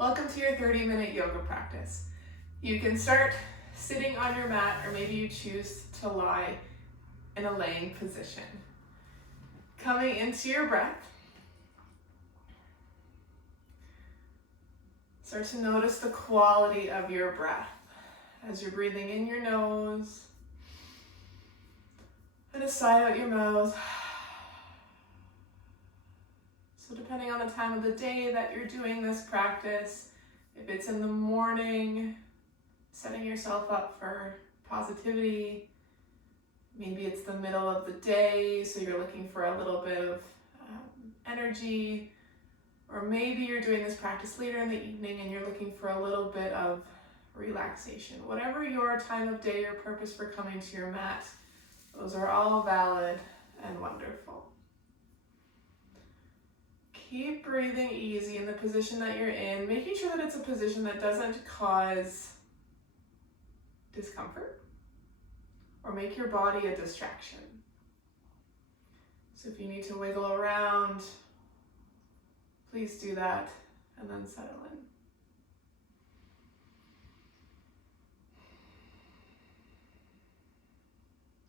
Welcome to your 30-minute yoga practice. You can start sitting on your mat, or maybe you choose to lie in a laying position. Coming into your breath, start to notice the quality of your breath as you're breathing in your nose and a sigh out your mouth. So depending on the time of the day that you're doing this practice, if it's in the morning, setting yourself up for positivity, maybe it's the middle of the day, so you're looking for a little bit of energy, or maybe you're doing this practice later in the evening and you're looking for a little bit of relaxation. Whatever your time of day or purpose for coming to your mat, those are all valid and wonderful. Keep breathing easy in the position that you're in, making sure that it's a position that doesn't cause discomfort or make your body a distraction. So if you need to wiggle around, please do that and then settle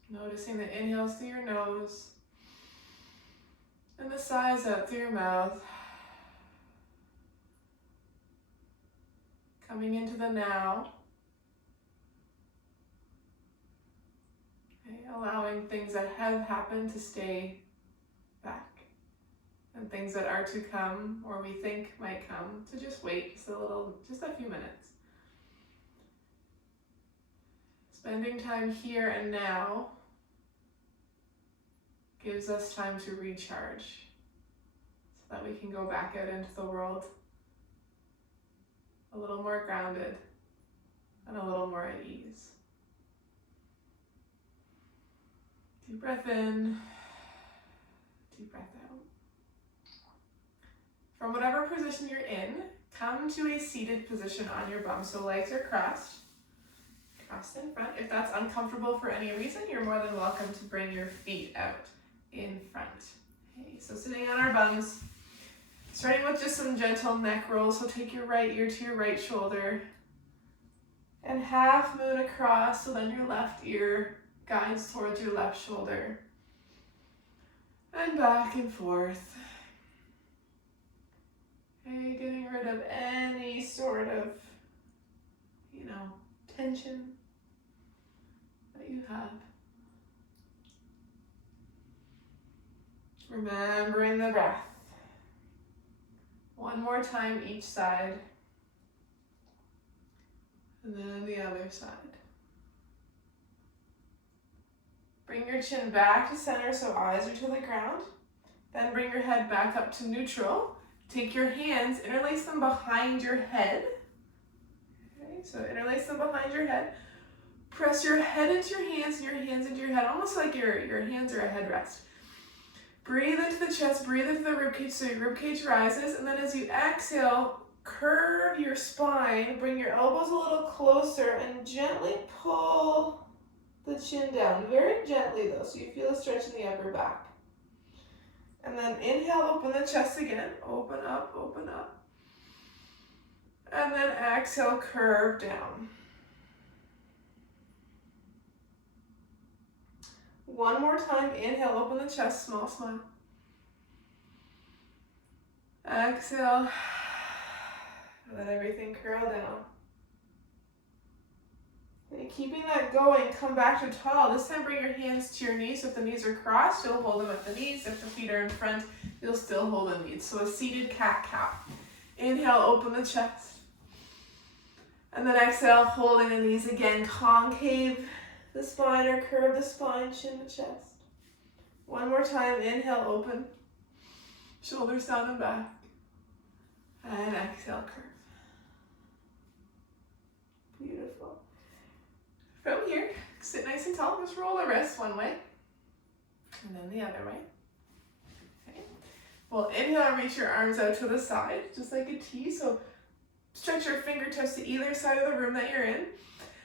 in. Noticing the inhales through your nose and the sighs out through your mouth. Coming into the now. Okay, allowing things that have happened to stay back. And things that are to come, or we think might come, to just wait just a few minutes. Spending time here and now gives us time to recharge so that we can go back out into the world a little more grounded and a little more at ease. Deep breath in, deep breath out. From whatever position you're in, come to a seated position on your bum. So legs are crossed in front. If that's uncomfortable for any reason, you're more than welcome to bring your feet out in front. Okay, so sitting on our bums, starting with just some gentle neck rolls. So take your right ear to your right shoulder and half moon across, so then your left ear guides towards your left shoulder. And back and forth. Okay, getting rid of any sort of, tension that you have. Remembering the breath. One more time each side. And then the other side. Bring your chin back to center so eyes are to the ground. Then bring your head back up to neutral. Take your hands, interlace them behind your head. Okay, so interlace them behind your head. Press your head into your hands and your hands into your head, almost like your hands are a headrest. Breathe into the chest, breathe into the ribcage so your ribcage rises, and then as you exhale, curve your spine, bring your elbows a little closer, and gently pull the chin down. Very gently though, so you feel a stretch in the upper back. And then inhale, open the chest again, open up. And then exhale, curve down. One more time, inhale, open the chest, small smile. Exhale, let everything curl down. And keeping that going, come back to tall. This time bring your hands to your knees. So if the knees are crossed, you'll hold them at the knees. If the feet are in front, you'll still hold the knees. So a seated cat-cow. Inhale, open the chest. And then exhale, holding the knees again. Concave the spine or curve the spine, chin to chest. One more time, inhale, open. Shoulders down and back. And exhale, curve. Beautiful. From here, sit nice and tall. Just roll the wrists one way. And then the other way. Okay. Well, inhale, reach your arms out to the side, just like a T. So stretch your fingertips to either side of the room that you're in.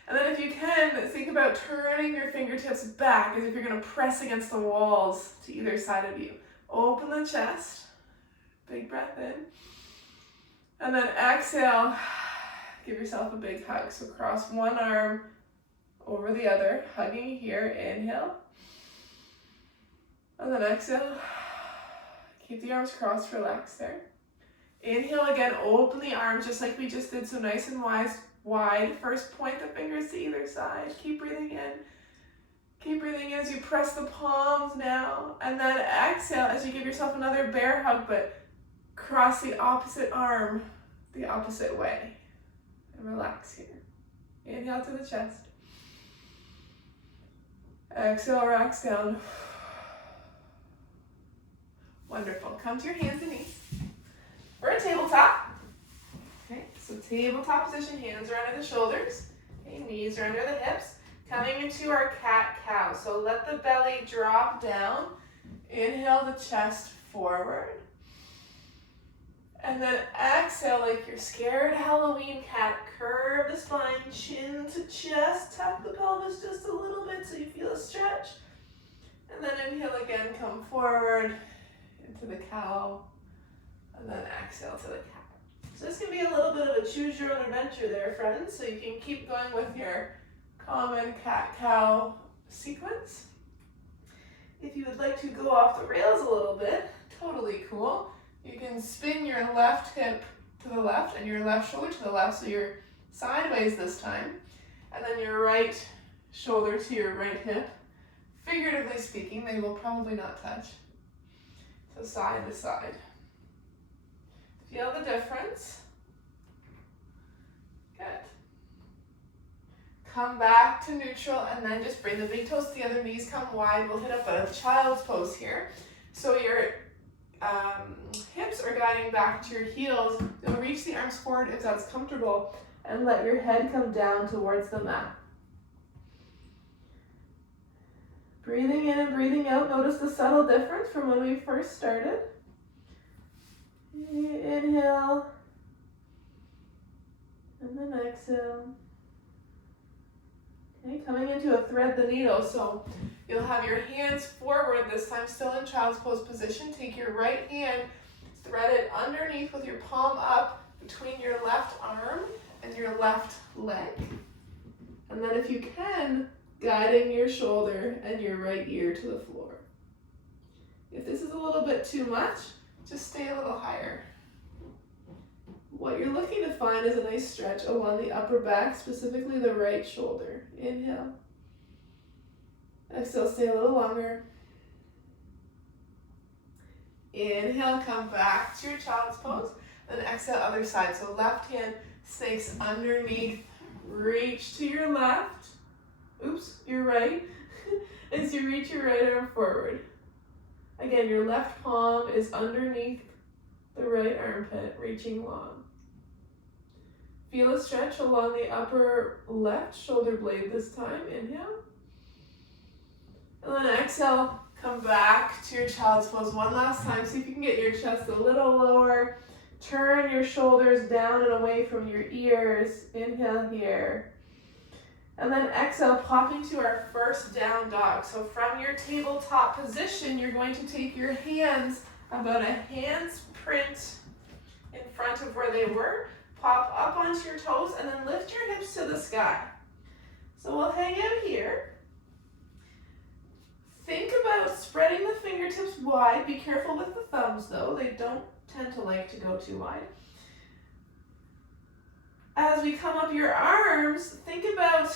And then if you can, think about turning your fingertips back as if you're going to press against the walls to either side of you. Open the chest. Big breath in. And then exhale, give yourself a big hug. So cross one arm over the other, hugging here, inhale. And then exhale, keep the arms crossed, relax there. Inhale again, open the arms just like we just did, so nice and wide. First, point the fingers to either side. Keep breathing in. Keep breathing in as you press the palms now. And then exhale as you give yourself another bear hug, but cross the opposite arm the opposite way. And relax here. Inhale to the chest. Exhale, relax down. Wonderful. Come to your hands and knees. For a tabletop. Okay, so tabletop position, hands are under the shoulders. Okay, knees are under the hips. Coming into our cat-cow. So let the belly drop down. Inhale the chest forward. And then exhale like you're scared Halloween cat. Curve the spine, chin to chest. Tap the pelvis just a little bit so you feel a stretch. And then inhale again, come forward into the cow. And then exhale to the cat. So this can be a little bit of a choose your own adventure there, friends. So you can keep going with your common cat-cow sequence. If you would like to go off the rails a little bit, totally cool. You can spin your left hip to the left and your left shoulder to the left, so you're sideways this time. And then your right shoulder to your right hip. Figuratively speaking, they will probably not touch. So side to side. Feel the difference. Good. Come back to neutral and then just bring the big toes together, knees come wide. We'll hit up a child's pose here. So your hips are guiding back to your heels. You'll reach the arms forward if that's comfortable and let your head come down towards the mat. Breathing in and breathing out. Notice the subtle difference from when we first started. Inhale. And then exhale. Okay, coming into a thread the needle. So you'll have your hands forward this time, still in child's pose position. Take your right hand, thread it underneath with your palm up between your left arm and your left leg. And then if you can, guiding your shoulder and your right ear to the floor. If this is a little bit too much, just stay a little higher. What you're looking to find is a nice stretch along the upper back, specifically the right shoulder. Inhale. Exhale, stay a little longer. Inhale, come back to your child's pose. Then exhale, other side. So left hand snakes underneath. Reach to your left. Oops, your right. As you reach your right arm forward. Again, your left palm is underneath the right armpit, reaching long. Feel a stretch along the upper left shoulder blade this time. Inhale. And then exhale, come back to your child's pose one last time. See if you can get your chest a little lower. Turn your shoulders down and away from your ears. Inhale here. And then exhale, pop into our first down dog. So from your tabletop position, you're going to take your hands about a hand's print in front of where they were. Pop up onto your toes and then lift your hips to the sky. So we'll hang out here. Think about spreading the fingertips wide. Be careful with the thumbs though. They don't tend to like to go too wide. As we come up your arms, think about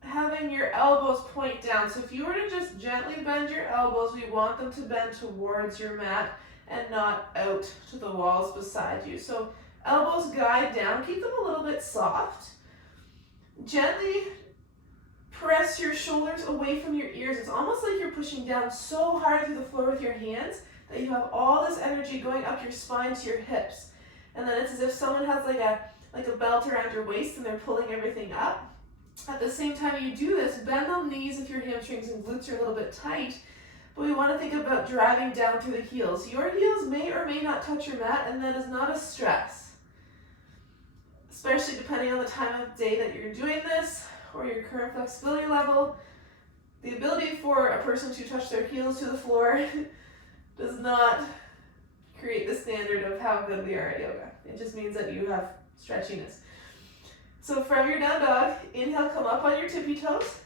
having your elbows point down. So if you were to just gently bend your elbows, we want them to bend towards your mat and not out to the walls beside you. So elbows guide down, keep them a little bit soft. Gently press your shoulders away from your ears. It's almost like you're pushing down so hard through the floor with your hands that you have all this energy going up your spine to your hips. And then it's as if someone has like a belt around your waist and they're pulling everything up. At the same time you do this, bend the knees if your hamstrings and glutes are a little bit tight. But we want to think about driving down through the heels. Your heels may or may not touch your mat, and that is not a stress. Especially depending on the time of day that you're doing this or your current flexibility level. The ability for a person to touch their heels to the floor does not create the standard of how good we are at yoga. It just means that you have stretchiness. So from your down dog, inhale, come up on your tippy toes.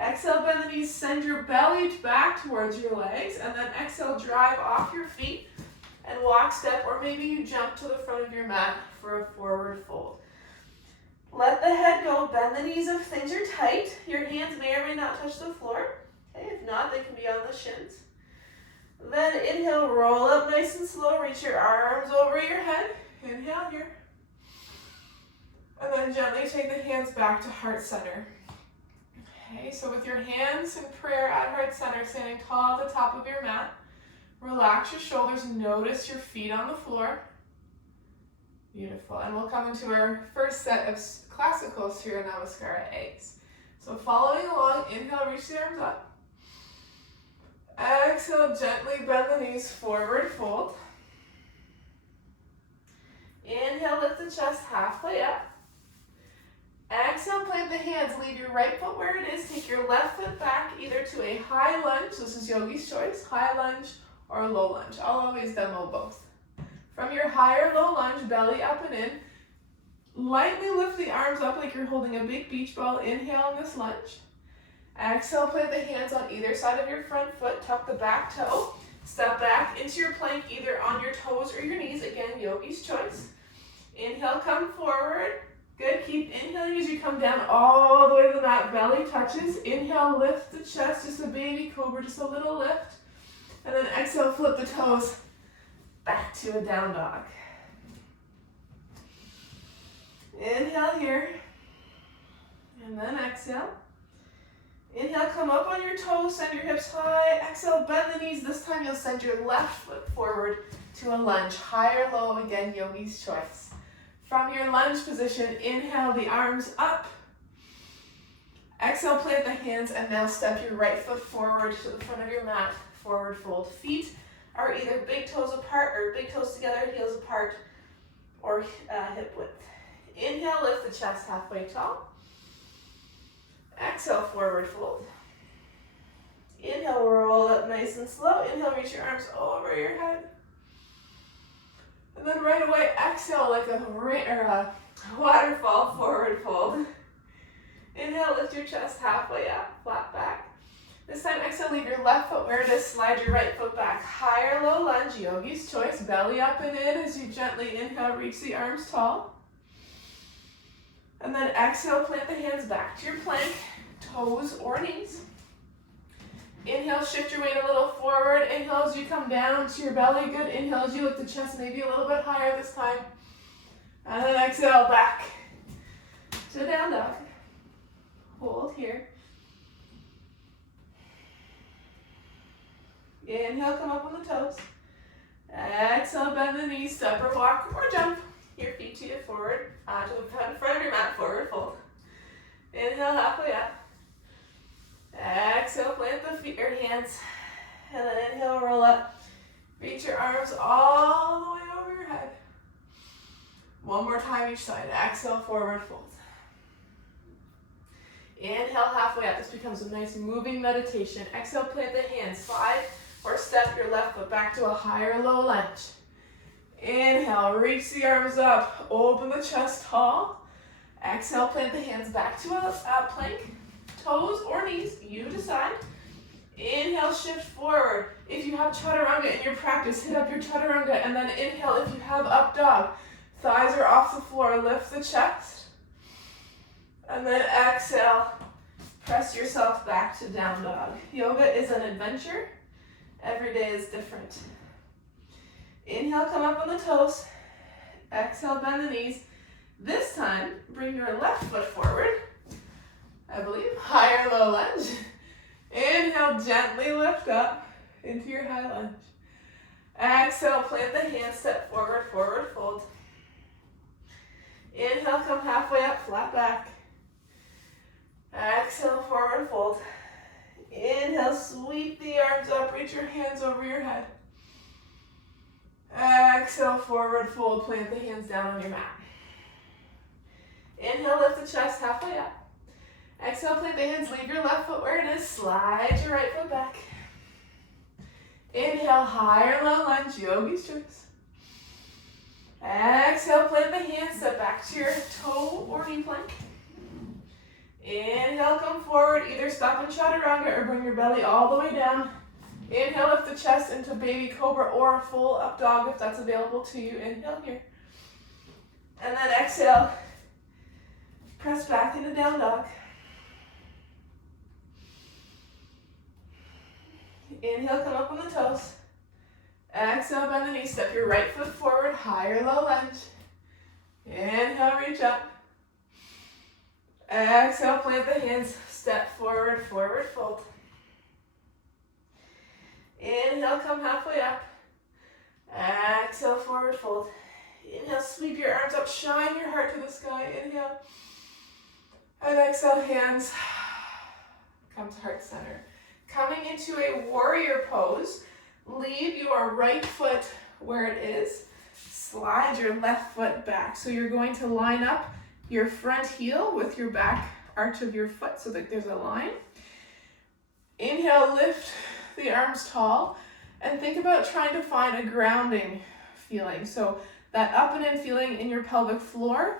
Exhale, bend the knees, send your belly back towards your legs, and then exhale, drive off your feet and walk step, or maybe you jump to the front of your mat for a forward fold. Let the head go, bend the knees if things are tight. Your hands may or may not touch the floor. Okay, if not, they can be on the shins. Then inhale, roll up nice and slow, reach your arms over your head. Inhale here. And then gently take the hands back to heart center. Okay, so with your hands in prayer at heart center, standing tall at the top of your mat, relax your shoulders, notice your feet on the floor. Beautiful. And we'll come into our first set of classical Surya Namaskara eggs. So following along, inhale, reach the arms up. Exhale, gently bend the knees, forward fold. Inhale, lift the chest halfway up. Exhale, plant the hands, leave your right foot where it is. Take your left foot back either to a high lunge, this is yogi's choice, high lunge or low lunge. I'll always demo both. From your high or low lunge, belly up and in. Lightly lift the arms up like you're holding a big beach ball. Inhale in this lunge. Exhale, plant the hands on either side of your front foot. Tuck the back toe. Step back into your plank either on your toes or your knees. Again, yogi's choice. Inhale, come forward. Good. Keep inhaling as you come down all the way to the mat. Belly touches. Inhale, lift the chest. Just a baby cobra, just a little lift. And then exhale, flip the toes back to a down dog. Inhale here. And then exhale. Inhale, come up on your toes, send your hips high. Exhale, bend the knees. This time you'll send your left foot forward to a lunge. High or low, again, yogi's choice. From your lunge position, inhale the arms up. Exhale, plant the hands, and now step your right foot forward to the front of your mat. Forward fold. Feet are either big toes apart or big toes together, heels apart, or hip width. Inhale, lift the chest halfway tall. Exhale, forward fold. Inhale, roll up nice and slow. Inhale, reach your arms over your head. And then right away, exhale like a waterfall, forward fold. Inhale, lift your chest halfway up, flat back. This time, exhale, leave your left foot where it is, slide your right foot back. High or low lunge, yogi's choice. Belly up and in as you gently inhale, reach the arms tall. And then exhale, plant the hands back to your plank, toes or knees. Inhale, shift your weight a little forward. Inhale as you come down to your belly. Good. Inhale as you lift the chest maybe a little bit higher this time. And then exhale, back to down dog. Hold here. Inhale, come up on the toes. Exhale, bend the knees, step or walk or jump your feet to the forward, to the front of your mat, forward fold. Inhale, halfway up. Exhale, plant the feet or hands. And then inhale, roll up. Reach your arms all the way over your head. One more time each side. Exhale, forward fold. Inhale, halfway up. This becomes a nice moving meditation. Exhale, plant the hands. Slide or step your left foot back to a high or low lunge. Inhale, reach the arms up. Open the chest tall. Exhale, plant the hands back to a plank. Toes or knees, you decide. Inhale, shift forward. If you have chaturanga in your practice, hit up your chaturanga. And then inhale if you have up dog. Thighs are off the floor, lift the chest. And then exhale, press yourself back to down dog. Yoga is an adventure. Every day is different. Inhale, come up on the toes. Exhale, bend the knees. This time, bring your left foot forward. I believe, high or low lunge. Inhale, gently lift up into your high lunge. Exhale, plant the hands, step forward, forward fold. Inhale, come halfway up, flat back. Exhale, forward fold. Inhale, sweep the arms up, reach your hands over your head. Exhale, forward fold, plant the hands down on your mat. Inhale, lift the chest halfway up. Exhale, plant the hands, leave your left foot where it is, slide your right foot back. Inhale, high or low lunge, yogi's choice. Exhale, plant the hands, step back to your toe or knee plank. Inhale, come forward, either stop in chaturanga or bring your belly all the way down. Inhale, lift the chest into baby cobra or a full up dog if that's available to you. Inhale here. And then exhale, press back into down dog. Inhale, come up on the toes. Exhale, bend the knees, step your right foot forward, high or low lunge. Inhale, reach up. Exhale, plant the hands, step forward, forward fold. Inhale, come halfway up. Exhale, forward fold. Inhale, sweep your arms up, shine your heart to the sky. Inhale. And exhale, hands come to heart center. Coming into a warrior pose, leave your right foot where it is. Slide your left foot back. So you're going to line up your front heel with your back arch of your foot so that there's a line. Inhale, lift the arms tall, and think about trying to find a grounding feeling. So that up and in feeling in your pelvic floor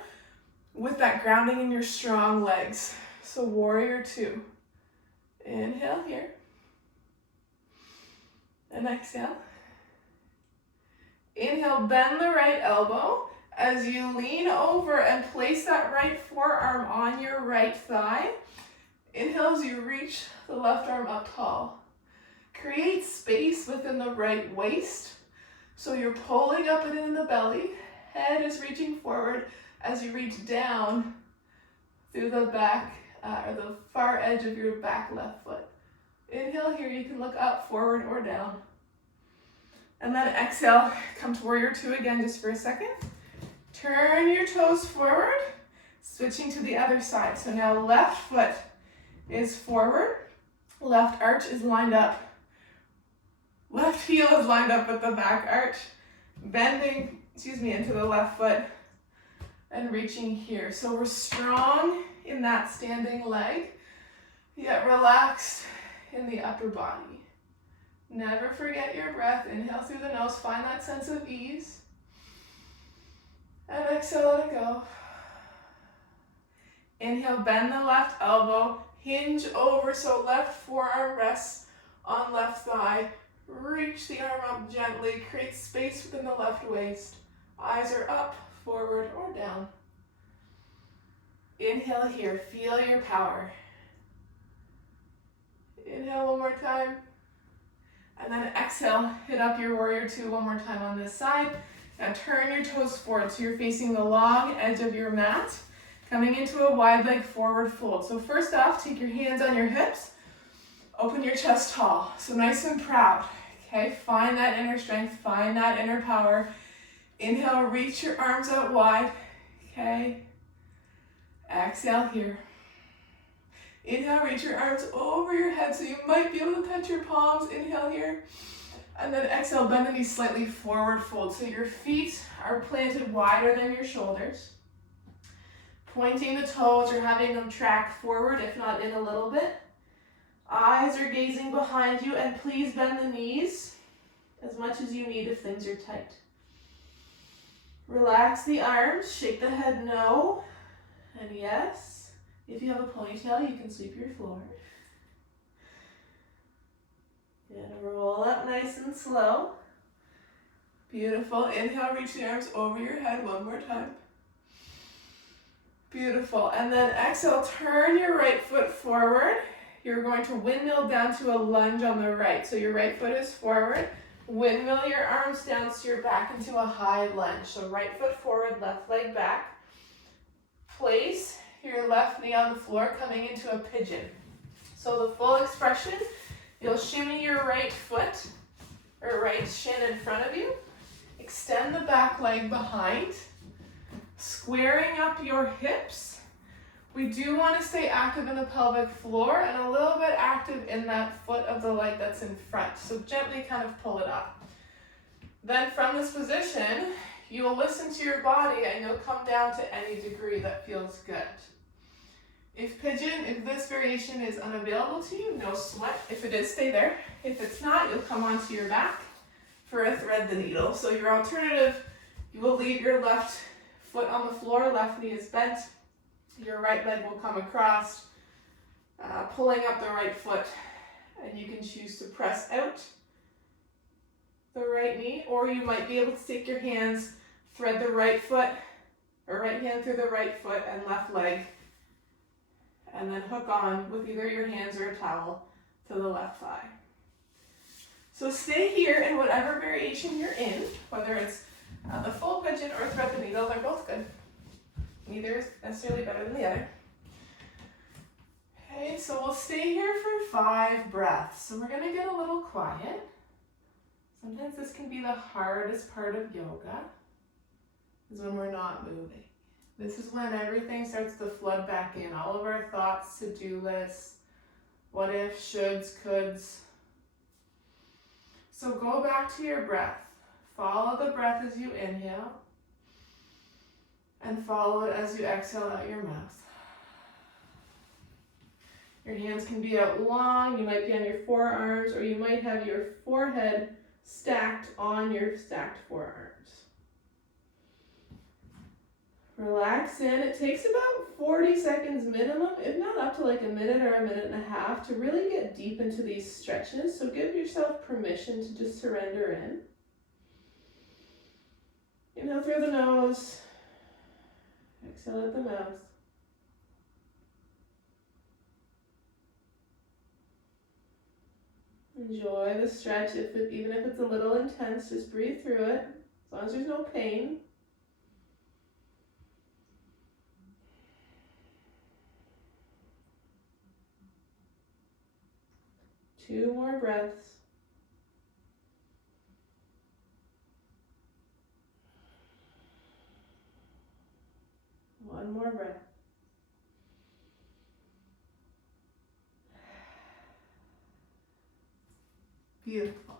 with that grounding in your strong legs. So warrior two. Inhale here. And exhale. Inhale, bend the right elbow as you lean over and place that right forearm on your right thigh. Inhale as you reach the left arm up tall. Create space within the right waist. So you're pulling up and in the belly. Head is reaching forward as you reach down through the back, or the far edge of your back left foot. Inhale here, you can look up, forward, or down. And then exhale, come to warrior two again just for a second. Turn your toes forward, switching to the other side. So now left foot is forward, left arch is lined up. Left heel is lined up with the back arch, bending, into the left foot and reaching here. So we're strong in that standing leg, yet relaxed in the upper body. Never forget your breath. Inhale through the nose, find that sense of ease. And exhale, let it go. Inhale, bend the left elbow, hinge over so left forearm rests on left thigh. Reach the arm up gently, create space within the left waist. Eyes are up, forward, or down. Inhale here, feel your power. Inhale one more time. And then exhale, hit up your warrior two one more time on this side. Now turn your toes forward so you're facing the long edge of your mat, coming into a wide leg forward fold. So first off, take your hands on your hips, open your chest tall, so nice and proud. Okay, find that inner strength, find that inner power. Inhale, reach your arms out wide. Okay, exhale here. Inhale, reach your arms over your head so you might be able to touch your palms. Inhale here. And then exhale, bend the knees slightly forward fold. So your feet are planted wider than your shoulders. Pointing the toes or having them track forward, if not in a little bit. Eyes are gazing behind you, and please bend the knees as much as you need if things are tight. Relax the arms, shake the head no, and yes. If you have a ponytail, you can sweep your floor. And roll up nice and slow. Beautiful. Inhale, reach the arms over your head one more time. Beautiful. And then exhale, turn your right foot forward. You're going to windmill down to a lunge on the right. So your right foot is forward. Windmill your arms down so you're back into a high lunge. So right foot forward, left leg back. Place your left knee on the floor, coming into a pigeon. So the full expression, you'll shimmy your right foot or right shin in front of you. Extend the back leg behind. Squaring up your hips. We do want to stay active in the pelvic floor and a little bit active in that foot of the leg that's in front. So gently kind of pull it up. Then from this position, you will listen to your body and you'll come down to any degree that feels good. If this variation is unavailable to you, no sweat. If it is, stay there. If it's not, you'll come onto your back for a thread the needle. So your alternative You will leave your left foot on the floor, left knee is bent. Your right leg will come across, pulling up the right foot, and you can choose to press out the right knee, or you might be able to take your hands, thread the right foot, or right hand through the right foot and left leg, and then hook on with either your hands or a towel to the left thigh. So stay here in whatever variation you're in, whether it's the full pigeon or thread the needle, they're both good. Neither is necessarily better than the other. Okay, so we'll stay here for 5 breaths. So we're gonna get a little quiet. Sometimes this can be the hardest part of yoga, is when we're not moving. This is when everything starts to flood back in. All of our thoughts, to-do lists, what if, shoulds, coulds. So go back to your breath. Follow the breath as you inhale, and follow it as you exhale out your mouth. Your hands can be out long. You might be on your forearms, or you might have your forehead stacked on your stacked forearms. Relax in. It takes about 40 seconds minimum, if not up to like a minute or a minute and a half, to really get deep into these stretches. So give yourself permission to just surrender in. Inhale through the nose. Exhale at the mouth. Enjoy the stretch, even if it's a little intense, just breathe through it, as long as there's no pain. Two more breaths. One more breath. Beautiful.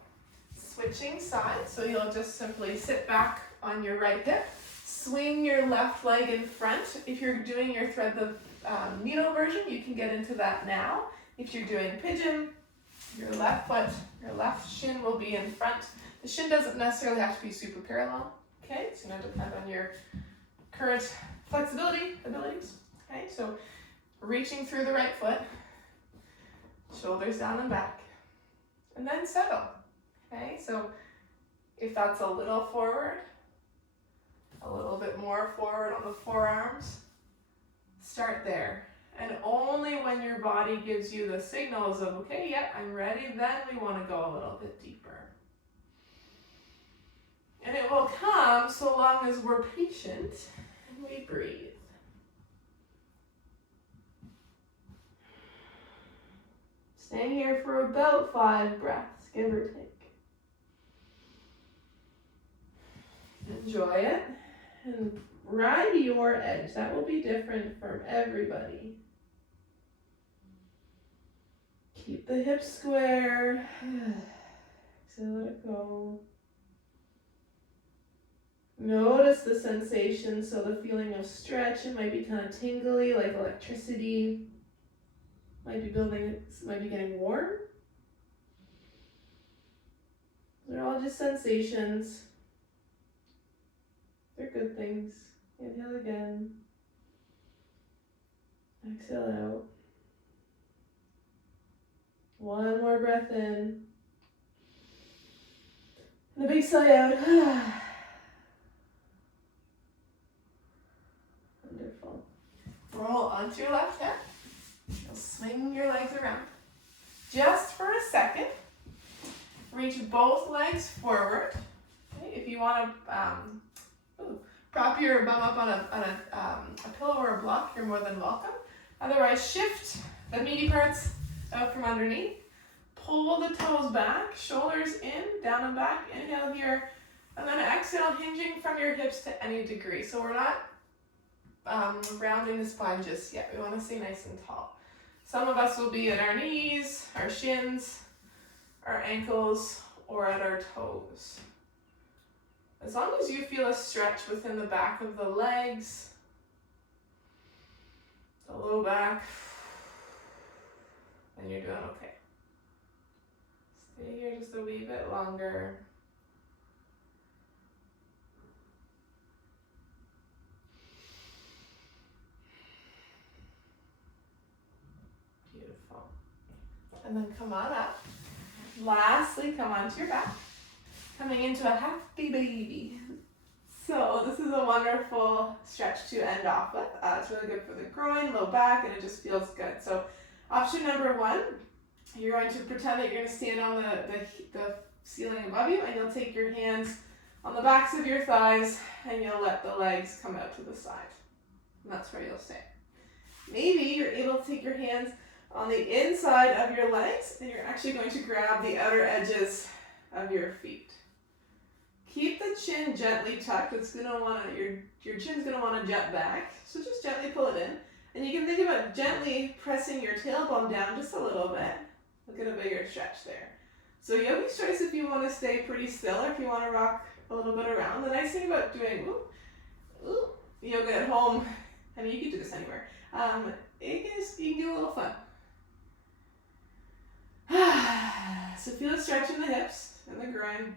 Switching sides, so you'll just simply sit back on your right hip, swing your left leg in front. If you're doing your thread the needle version, you can get into that now. If you're doing pigeon, your left foot, your left shin will be in front. The shin doesn't necessarily have to be super parallel, okay? It's going to depend on your current flexibility abilities, okay? So reaching through the right foot, shoulders down and back. And then settle, okay? So if that's a little forward, a little bit more forward on the forearms, start there. And only when your body gives you the signals of, okay, yeah, I'm ready, then we want to go a little bit deeper. And it will come so long as we're patient and we breathe. Stay here for about 5 breaths, give or take. Enjoy it and ride your edge. That will be different from everybody. Keep the hips square. So let it go. Notice the sensation, so the feeling of stretch, it might be kind of tingly, like electricity. Might be getting warm. They're all just sensations. They're good things. Inhale again. Exhale out. One more breath in. And a big sigh out. Wonderful. Roll onto your left hip. You'll swing your legs around. Just for a second, reach both legs forward. Okay, if you want to prop your bum up on a pillow or a block, you're more than welcome. Otherwise, shift the meaty parts out from underneath. Pull the toes back, shoulders in, down and back. Inhale here, and then exhale, hinging from your hips to any degree. So we're not rounding the spine just yet. We want to stay nice and tall. Some of us will be at our knees, our shins, our ankles, or at our toes. As long as you feel a stretch within the back of the legs, the low back, then you're doing okay. Stay here just a wee bit longer. and then come on up. Lastly, come onto your back, coming into a happy baby. So this is a wonderful stretch to end off with. It's really good for the groin, low back, and it just feels good. So option number one, you're going to pretend that you're going to stand on the ceiling above you, and you'll take your hands on the backs of your thighs, and you'll let the legs come out to the side. And that's where you'll stay. Maybe you're able to take your hands on the inside of your legs, and you're actually going to grab the outer edges of your feet. Keep the chin gently tucked. It's gonna wanna your chin's gonna wanna jet back. So just gently pull it in. And you can think about gently pressing your tailbone down just a little bit. Look at a bigger stretch there. So yogi's choice if you want to stay pretty still or if you want to rock a little bit around. The nice thing about doing yoga at home, I mean you can do this anywhere. You can do a little fun. So feel a stretch in the hips and the groin.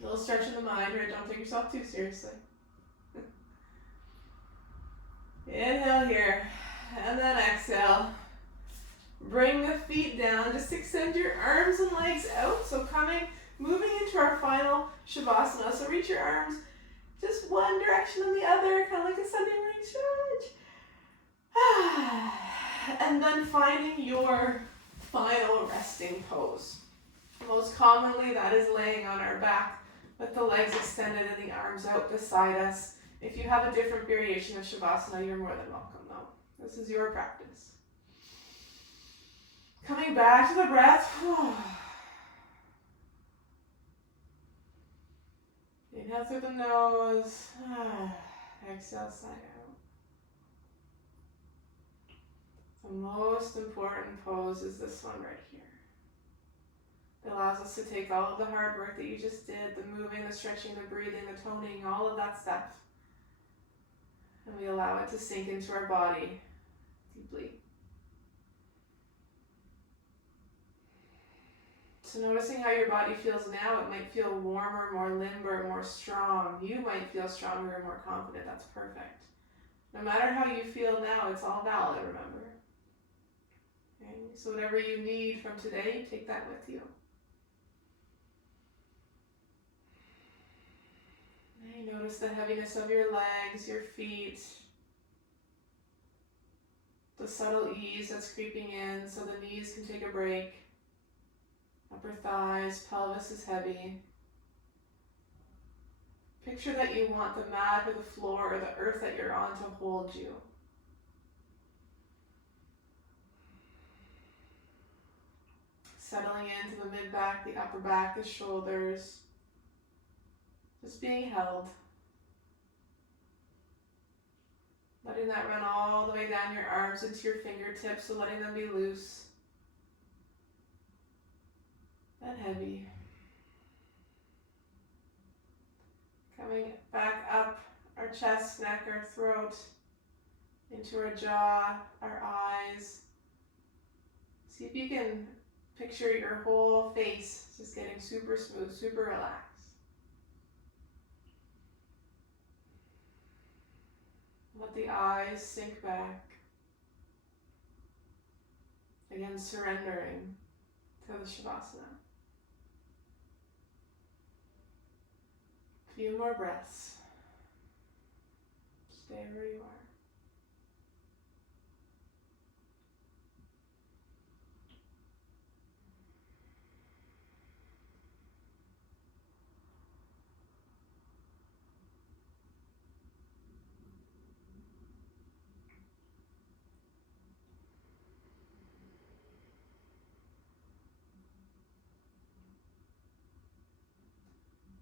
A little stretch in the mind, right? Don't take yourself too seriously. Inhale here, and then exhale. Bring the feet down. Just extend your arms and legs out. So moving into our final Shavasana. So reach your arms just one direction and the other, kind of like a Sunday morning stretch. And then finding your final resting pose. Most commonly, that is laying on our back with the legs extended and the arms out beside us. If you have a different variation of Shavasana, you're more than welcome though. This is your practice. Coming back to the breath. Inhale through the nose. Exhale, sigh out. The most important pose is this one right here. It allows us to take all of the hard work that you just did, the moving, the stretching, the breathing, the toning, all of that stuff. And we allow it to sink into our body deeply. So noticing how your body feels now, it might feel warmer, more limber, more strong. You might feel stronger and more confident. That's perfect. No matter how you feel now, it's all valid, remember. Okay? So whatever you need from today, take that with you. Okay, notice the heaviness of your legs, your feet, the subtle ease that's creeping in so the knees can take a break. Upper thighs, pelvis is heavy. Picture that you want the mat or the floor or the earth that you're on to hold you. Settling into the mid-back, the upper back, the shoulders. Just being held. Letting that run all the way down your arms into your fingertips, so letting them be loose and heavy. Coming back up our chest, neck, our throat, into our jaw, our eyes. See if you can picture your whole face just getting super smooth, super relaxed. Let the eyes sink back. Again, surrendering to the Shavasana. A few more breaths. Stay where you are.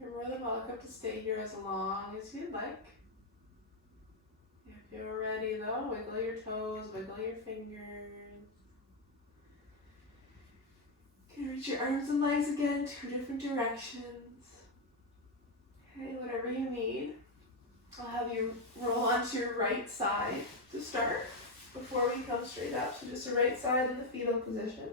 You're more than welcome to stay here as long as you'd like. If you're ready though, wiggle your toes, wiggle your fingers. You can reach your arms and legs again, two different directions. Okay, whatever you need. I'll have you roll onto your right side to start before we come straight up. So just the right side in the fetal position.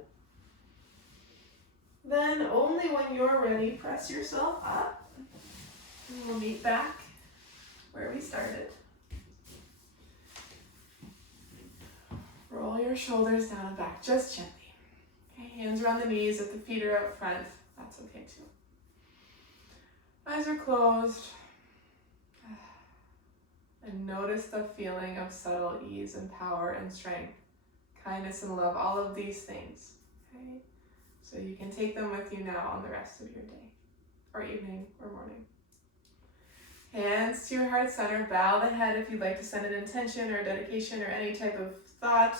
Then only when you're ready, press yourself up. And we'll meet back where we started. Roll your shoulders down and back, just gently. Okay, hands around the knees if the feet are out front. That's okay too. Eyes are closed. And notice the feeling of subtle ease and power and strength, kindness and love, all of these things. Okay? So you can take them with you now on the rest of your day, or evening, or morning. Hands to your heart center. Bow the head if you'd like to send an intention or dedication or any type of thought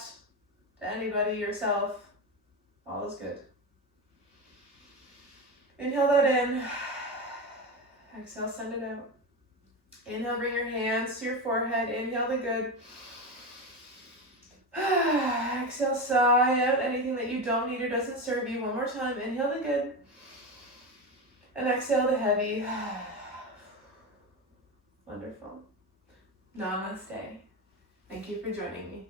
to anybody, yourself. All is good. Inhale that in. Exhale, send it out. Inhale, bring your hands to your forehead. Inhale the good. Exhale, sigh out anything that you don't need or doesn't serve you. One more time. Inhale the good. And exhale the heavy. Wonderful. Namaste. Thank you for joining me.